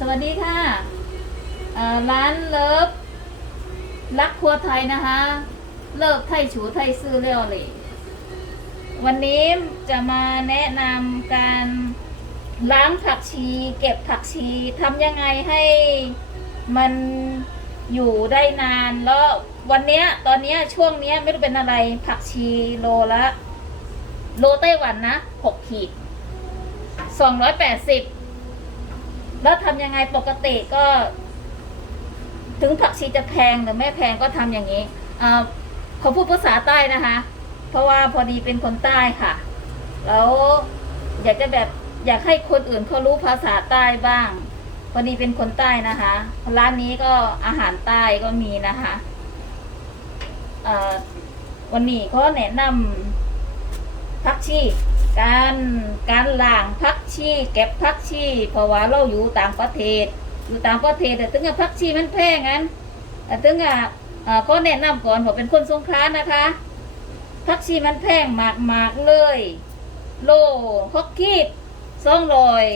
สวัสดีค่ะร้านเลิฟรักครัวไทยนะคะ เลิฟไทยฉูไทยซื้อเรียวเลยวันนี้จะมาแนะนำการล้างผักชี เก็บผักชีทำยังไงให้มันอยู่ได้นานแล้ววันเนี้ยตอนเนี้ยช่วงเนี้ยไม่รู้เป็นอะไรผักชีโลละ โลไต้หวันนะหกขีดสองร้อยแปดสิบ แล้วทำยังไงปกติก็ ถึงผักชีจะแพงหรือไม่แพงก็ทำอย่างนี้เขาพูดภาษาใต้นะคะ เพราะว่าพอดีเป็นคนใต้ค่ะ แล้วอยากจะแบบอยากให้คนอื่นเขารู้ภาษาใต้บ้าง พอดีเป็นคนใต้นะคะ ร้านนี้ก็อาหารใต้ก็มีนะคะวันนี้ก็แนะนำพักชี การการล้างพักชีเก็บพักชีเพราะว่าเราอยู่ต่างประเทศ อยู่ต่างประเทศแต่ถึงกับพักชีมันแพงงั้นแต่ถึงอะเอ่อก็แนะนำก่อนผมเป็นคนสงขลานะคะพักชีมันแพงมากมากเลย โลฮอกคีดสองร้อย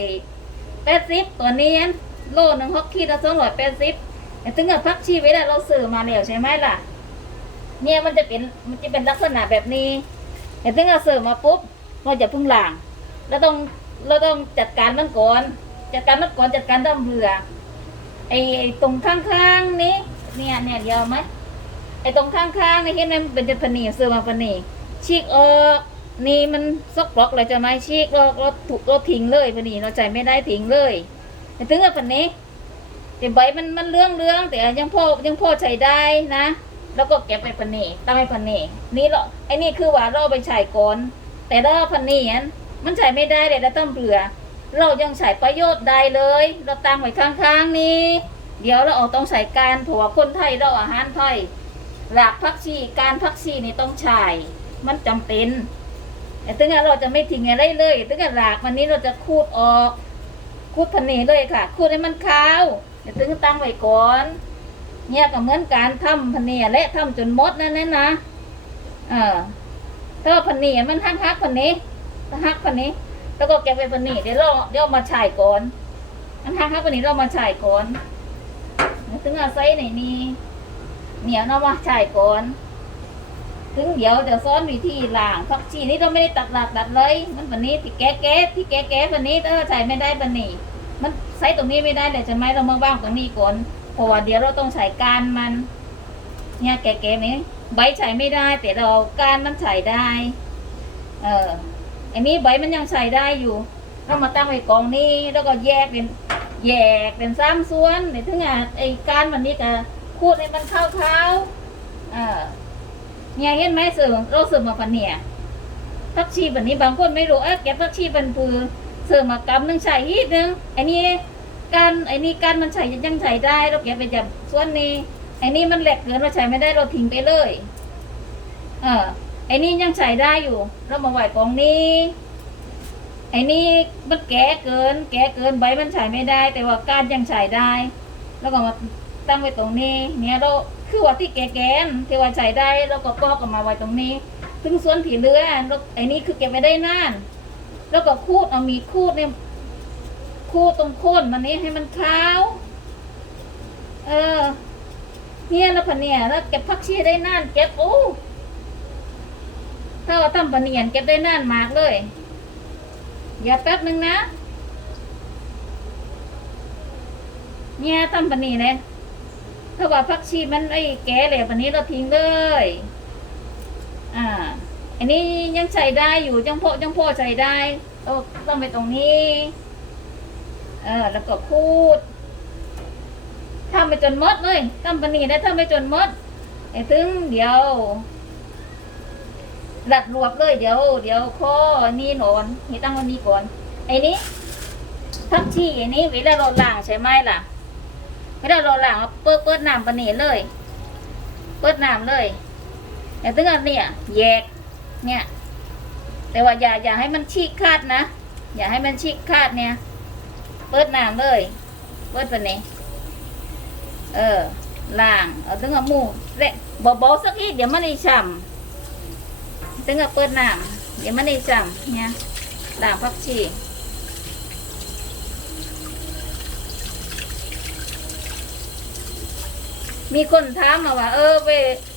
แปดสิบตัวนี้นโลหนึ่งฮอกคีดสองร้อยแปดสิบแต่ถึงกับพักชีไว้แล้วเราซื้อมาแล้วใช่ไหมล่ะ เนี่ยมันจะเป็นมันจะเป็นลักษณะแบบนี้แต่ถึงเราเสิร์ฟมาปุ๊บ เราจะพึ่งหล้างเราต้องเราต้องจัดการมันก่อน จัดการมันก่อนจัดการต้มเรือไอ้ไอ้ตรงข้างๆนี้เนี่ยเนี่ยเดียวไหมไอ้ตรงข้างๆนี่เห็นไหมมันเป็นพนีเสิร์ฟมาพนีฉีกออกนี่มันซกปลอกเลยจะไหมฉีกเราเราถูกเราทิ้งเลยพนีเราใจไม่ได้ทิ้งเลยถึงกับพนีแต่ใบมันมันเรื่องเรื่องแต่ยังพ่อยังพ่อใช้ได้นะ แล้วก็เก็บไปพันนี่ตั้งให้พันนี่นี่เราไอ้นี่คือว่าเรอาไปใช้ก่อน แต่ถ้าพันนี่อันมันใช้ไม่ได้เลยเราต้องเบื่อ เรายังใช้ประโยชน์ได้เลย เราตั้งไว้ข้างๆนี้ เดี๋ยวเราเอาต้องใช้การเพราะว่าคนไทยเราอาหารไทยหลักพักชีการพักชีนี่ต้องใช้มันจำเป็นแต่ถึงงั้นเราจะไม่ทิ้งอะไรเลยถึงงั้นหลักวันนี้เราจะคูดออกคูดพันนีเลยค่ะคูดให้มันขาวเดี๋ยวถึงตั้งไว้ก่อนเนี่ยก็เหมือนการทำพะเนียและทำจนหมดนั่นนะนะ เออ ถ้าว่าพะเนีมันหักหักพนี้ถ้าหักพนี้ แล้วก็เก็บไว้พะนี้เดี๋ยวเราเดี๋ยวมาฉายก่อนมันหักหักพนี้เรามาฉายก่อนถึงเอาใส่ในนี้เหนียวเรามาฉายก่อนถึงเดี๋ยวจะซ้อนวิธีล้างผักชีนี่เราไม่ได้ตัดหลักตัดเลย มันปะนี้ที่แก้แก้ที่แก้แก้ปะนี้ถ้าใช้ไม่ได้ปะนี้ มันใช้ตรงนี้ไม่ได้เลยจะไหมเรามาบ้างตรงนี้ก่อนเพราะว่าเดี๋ยวเราต้องใช้การมัน เนี่ยแก่ๆไหม ใบใช้ไม่ได้ แต่เราการมันใช้ได้ เอออันนี้ใบมันยังใช้ได้อยู่เรามาตั้งไว้กองนี้แล้วก็แยกเป็นแยกเป็นสามส่วนเดี๋ยวถึงอะไอ้การมันนี่ก็คูดให้มันเข้าเท้าเออเนี่ยเห็นไหมเสื่อมเราเสื่อมมาปันเนี่ยพักชีแบบนี้บางคนไม่รู้เอ๊ะแกพักชีเป็นปือเสื่อมมากำหนึ่งใส่ฮีดหนึ่งอันนี้การไอ้นี่การมันใช้ยังใช้ได้เราเก็บไปจับส่วนนี้ ไอ้นี่มันแหลกเกินเราใช้ไม่ได้เราทิ้งไปเลย เออ ไอ้นี่ยังใช้ได้อยู่ เรามาไหวกองนี้ ไอ้นี่มันแก่เกิน แก่เกินใบมันใช้ไม่ได้ แต่ว่าการยังใช้ได้ แล้วก็มาตั้งไว้ตรงนี้ เนี่ยเราคือว่าที่แก่แกนที่ว่าใช้ได้เราก็ปอกออกมาไว้ตรงนี้ ถึงส่วนผีเรือเราไอ้นี่คือเก็บไว้ได้นาน แล้วก็คูดเอามีดคูดเนี่ยคู่ตรงโคนมันนี้ให้มันขาว เออ เนี่ยแล้วพะเนี่ยแล้วเก็บผักชีได้นานเก็บโอ้ถ้าว่าตั้มพะเนียนเก็บได้นานมากเลยอย่าแป๊บนึงนะเนี่ยตั้มพะนีเลยถ้าว่าผักชีมันไอ้แก่เลยวันนี้เราทิ้งเลย อ่า อันนี้ยังใช้ได้อยู่จังพ่อจังพ่อใช้ได้ต้องต้องไปตรงนี้ เออแล้วก็พูด ทำไปจนหมดเลยทำปนีได้ทำไปจนหมดไอ้ถึงเดี๋ยวหลัดรวบเลยเดี๋ยว เดี๋ยวข้อนี่หนอนนี่ตั้งวันนี้ก่อน ไอ้นี้ทักชี่ไอ้นี้เวลาเราล้างใช่ไหมล่ะเวลาเราล้างเอาเปิดเปิดน้ำปนีเลย เปิดน้ำเลยไอ้ถึงอันเนี้ยแยก เนี่ย แต่ว่าอย่าอย่าให้มันฉีกขาดนะอย่าให้มันฉีกขาดเนี่ย เปิดน้ำเลย เปิดปนนี้ เออล้างเอาถึงเอาหมูเละเบาๆสักทีเดี๋ยวมันได้ฉ่ำถึงเอาเปิดน้ำเดี๋ยวมันได้ฉ่ำเนี่ยล้างผักชีมีคนถามมาว่า เออเว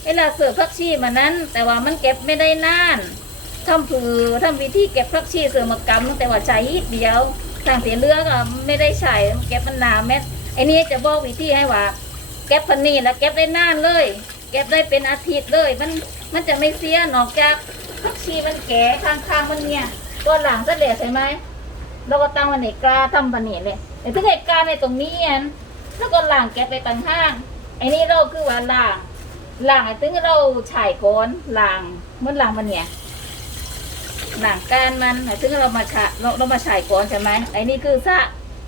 เวลาเสิร์ฟผักชีมานั้น แต่ว่ามันเก็บไม่ได้นานทำผือทำวิธีเก็บผักชีเสิร์ฟมากำแต่ว่าใช้นิดเดียวทางเสียเลือกอะไม่ได้ใช้เก็บมันนานแม้ไอ้นี่จะบอกวิธีให้ว่า เก็บพันนี่แล้วเก็บได้นานเลย เก็บได้เป็นอาทิตย์เลย มันมันจะไม่เสียนอกจากผักชีมันแก่ข้างๆมันเนี่ยก็หลังเสร็จใช่ไหมเราก็ตั้งวันไหนกล้าทำปันนี่เลยแต่ถ้าเหตุกาในตรงนี้อันแล้วก็หลังเก็บไปต่างห้างไอ้นี่เราคือว่าหลังหลังไอ้ถึงเราฉายก้อนหลังมันหลังมันเนี่ยหลังการมันไอ้ถึงเรามาฉะเราเรามาฉายก้อนใช่ไหมไอ้นี่คือสะ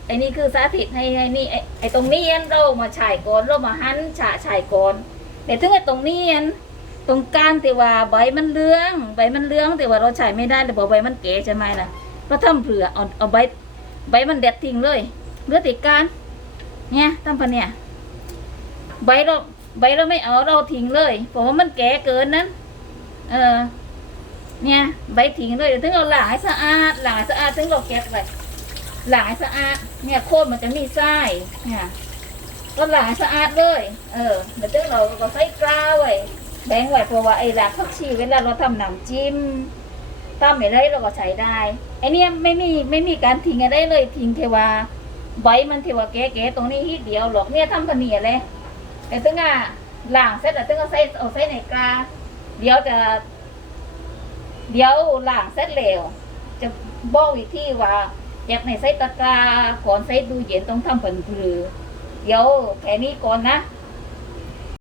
ไอ้นี่คือสาธิตให้ไอ้นี่ไอ้ไอ้ตรงนี้อันเรามาฉายก่อนเรามาหั่นฉะฉายก่อนแต่ถึงไอ้ตรงนี้อันตรงกลางแต่ว่าใบมันเหลืองใบมันเหลืองแต่ว่าเราฉายไม่ได้เลยบอกใบมันเก๋ใช่ไหมล่ะเราทำเผื่อเอาเอาใบใบมันเด็ดทิ้งเลยเลือติดการเนี่ยทำพันเนี่ยใบเราใบเราไม่เอาเราทิ้งเลยเพราะว่ามันแก่เกินนั้น เออเนี่ยใบทิ้งเลยถึงเราล้างให้สะอาดล้างสะอาดถึงเราเก็บไป หลังสะอาด เนี่ยโคตรมันจะมีไส้เนี่ยก็หลังสะอาดเลย เออเดี๋ยวเราก็ใส่กล้าไว้แบ่งไว้เพราะว่าไอ้หลักผักชีเวลาเราทำหน้ำจิ้มทำอะไรเราก็ใช้ได้ไอ้เนี่ยไม่มีไม่มีการทิ้งอะไรเลยทิ้งเทวาใบมันเทวาแก่ๆตรงนี้ทีเดียวหรอกเนี่ยทำปะเนียเลยแต่ตึงอะหลังเสร็จแล้วตึงก็ใส่เอาใส่ในกล้าเดี๋ยวจะ เดี๋ยวหลังเสร็จแล้วจะบอกวิธีว่า อยากในใส่ตะกร้าก่อนใส่ดูเย็นต้องทำผลผือเดี๋ยวแค่นี้ก่อนนะ